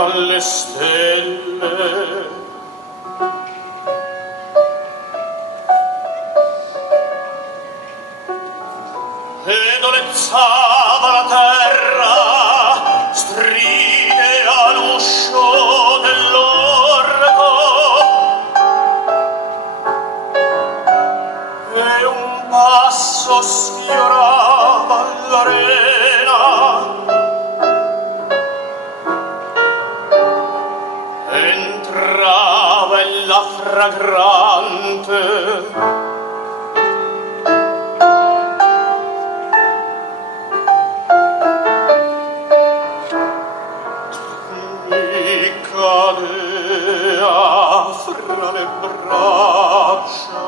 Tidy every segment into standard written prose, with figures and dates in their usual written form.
serban le stelle. E dolezzava la terra, stride all'uscio dell'orco, e un passo sfiorava l'arena. Entrava ella fragrante, cadea fra le braccia.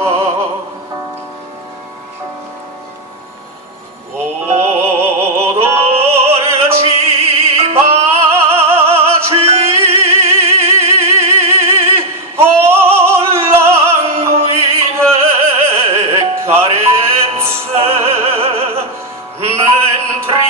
Oh, dolci baci, oh, languide carezze, mentre